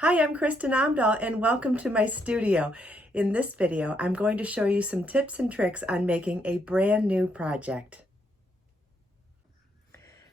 Hi, I'm Kristin Omdahl and welcome to my studio. In this video, I'm going to show you some tips and tricks on making a brand new project.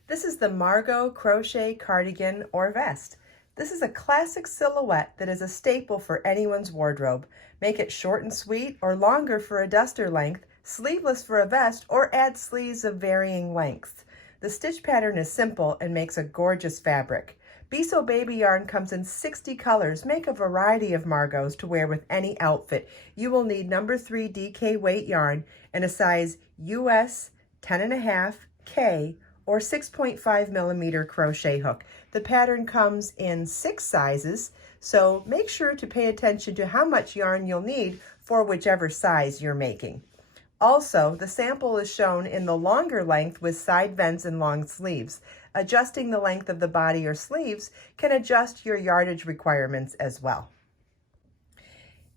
This is the Margot crochet cardigan or vest. This is a classic silhouette that is a staple for anyone's wardrobe. Make it short and sweet or longer for a duster length, sleeveless for a vest, or add sleeves of varying lengths. The stitch pattern is simple and makes a gorgeous fabric. Be So Baby yarn comes in 60 colors. Make a variety of Margos to wear with any outfit. You will need number 3 DK weight yarn and a size US 10.5 K or 6.5 millimeter crochet hook. The pattern comes in 6 sizes, so make sure to pay attention to how much yarn you'll need for whichever size you're making. Also, the sample is shown in the longer length with side vents and long sleeves. Adjusting the length of the body or sleeves can adjust your yardage requirements as well.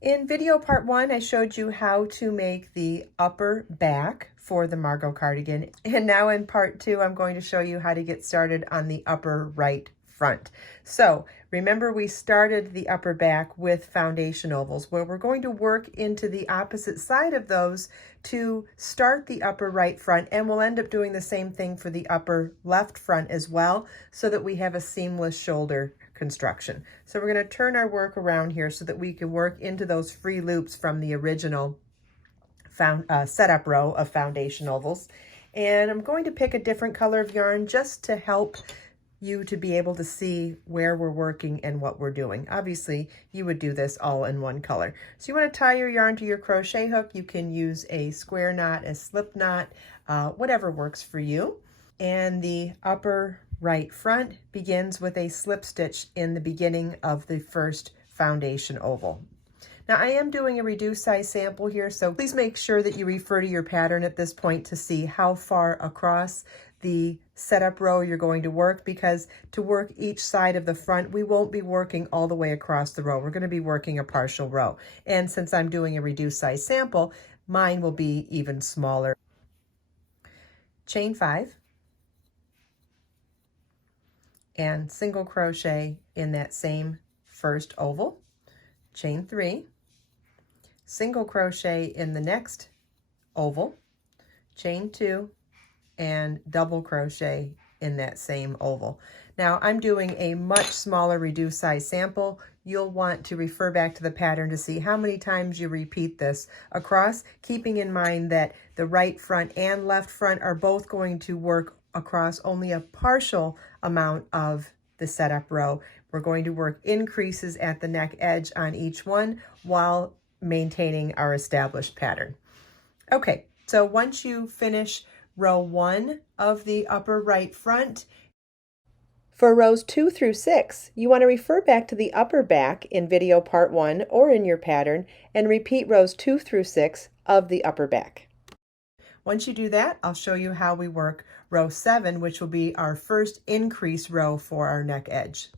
In video part 1, I showed you how to make the upper back for the Margot cardigan. And now in part 2, I'm going to show you how to get started on the upper right front. So remember, we started the upper back with foundation ovals, where we're going to work into the opposite side of those to start the upper right front, and we'll end up doing the same thing for the upper left front as well, so that we have a seamless shoulder construction. So we're going to turn our work around here so that we can work into those free loops from the original setup row of foundation ovals. And I'm going to pick a different color of yarn just to help you to be able to see where we're working and what we're doing. Obviously, you would do this all in one color. So you want to tie your yarn to your crochet hook. You can use a square knot, a slip knot, whatever works for you. And the upper right front begins with a slip stitch in the beginning of the first foundation oval. Now, I am doing a reduced size sample here, so please make sure that you refer to your pattern at this point to see how far across the setup row you're going to work, because to work each side of the front, we won't be working all the way across the row. We're going to be working a partial row. And since I'm doing a reduced size sample, mine will be even smaller. Chain 5 and single crochet in that same first oval. Chain 3, single crochet in the next oval, chain 2, and double crochet in that same oval. Now I'm doing a much smaller reduced size sample. You'll want to refer back to the pattern to see how many times you repeat this across, keeping in mind that the right front and left front are both going to work across only a partial amount of the setup row. We're going to work increases at the neck edge on each one while maintaining our established pattern. Okay, so once you finish row 1 of the upper right front, for rows 2 through 6, you want to refer back to the upper back in video part 1 or in your pattern and repeat rows 2 through 6 of the upper back. Once you do that, I'll show you how we work row 7, which will be our first increase row for our neck edge.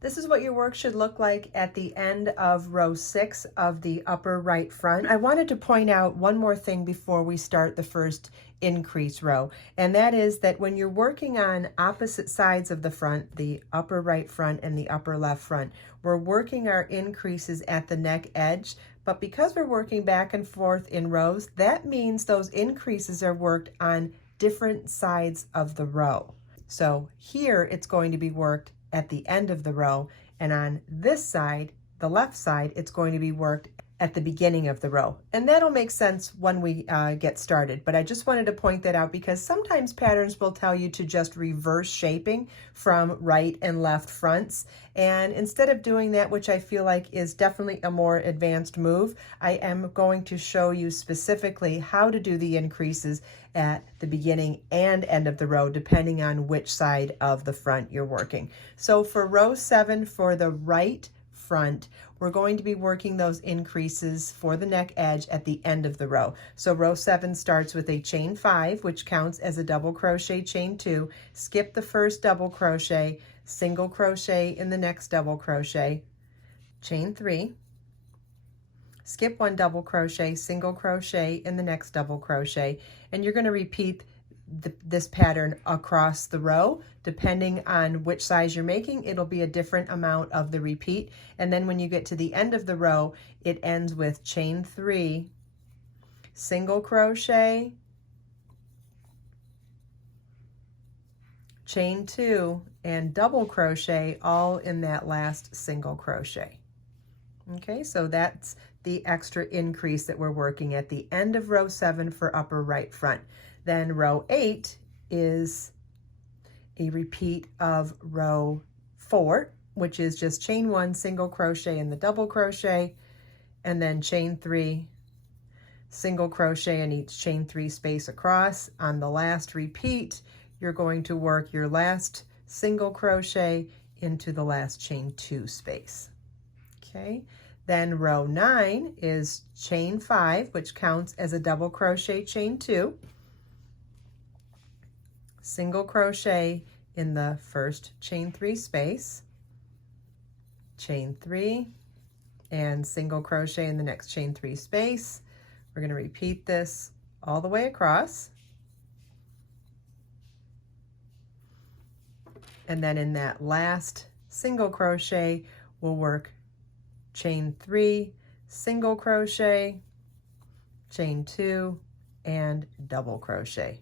This is what your work should look like at the end of row 6 of the upper right front. I wanted to point out one more thing before we start the first increase row, and that is that when you're working on opposite sides of the front, the upper right front and the upper left front, we're working our increases at the neck edge, but because we're working back and forth in rows, that means those increases are worked on different sides of the row. So here it's going to be worked at the end of the row, and on this side, the left side, it's going to be worked at the beginning of the row. And that'll make sense when we get started, but I just wanted to point that out because sometimes patterns will tell you to just reverse shaping from right and left fronts, and instead of doing that, which I feel like is definitely a more advanced move, I am going to show you specifically how to do the increases at the beginning and end of the row, depending on which side of the front you're working. So for row 7, for the right front, we're going to be working those increases for the neck edge at the end of the row. So row 7 starts with a chain 5, which counts as a double crochet chain 2, skip the first double crochet, single crochet in the next double crochet, chain 3, skip 1 double crochet, single crochet in the next double crochet, and you're going to repeat this pattern across the row. Depending on which size you're making, it'll be a different amount of the repeat. And then when you get to the end of the row, it ends with chain 3, single crochet, chain 2, and double crochet, all in that last single crochet. Okay, so that's the extra increase that we're working at the end of row 7 for upper right front. Then row 8 is a repeat of row 4, which is just chain 1, single crochet in the double crochet, and then chain 3, single crochet in each chain 3 space across. On the last repeat, you're going to work your last single crochet into the last chain 2 space. Okay, then row 9 is chain 5, which counts as a double crochet chain 2, single crochet in the first chain 3 space, chain 3, and single crochet in the next chain 3 space. We're going to repeat this all the way across. And then in that last single crochet, we'll work chain 3, single crochet, chain 2, and double crochet.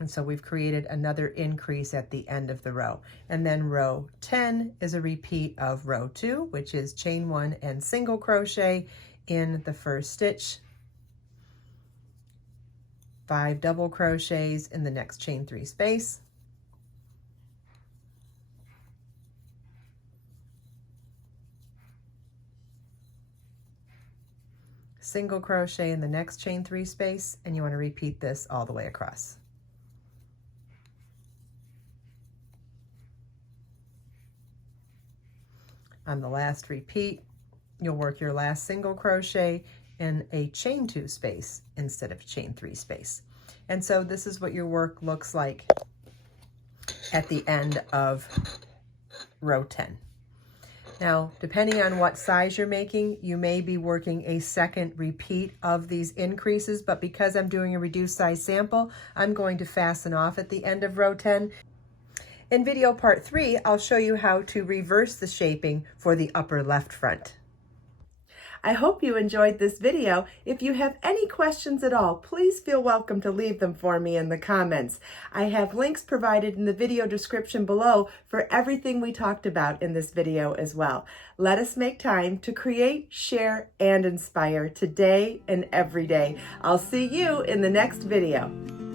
And so we've created another increase at the end of the row. And then row 10 is a repeat of row 2, which is chain 1 and single crochet in the first stitch, 5 double crochets in the next chain 3 space, single crochet in the next chain 3 space, and you want to repeat this all the way across. On the last repeat, you'll work your last single crochet in a chain 2 space instead of chain 3 space. And so this is what your work looks like at the end of row 10. Now, depending on what size you're making, you may be working a second repeat of these increases, but because I'm doing a reduced size sample, I'm going to fasten off at the end of row 10. In video part 3, I'll show you how to reverse the shaping for the upper left front. I hope you enjoyed this video. If you have any questions at all, please feel welcome to leave them for me in the comments. I have links provided in the video description below for everything we talked about in this video as well. Let us make time to create, share, and inspire today and every day. I'll see you in the next video.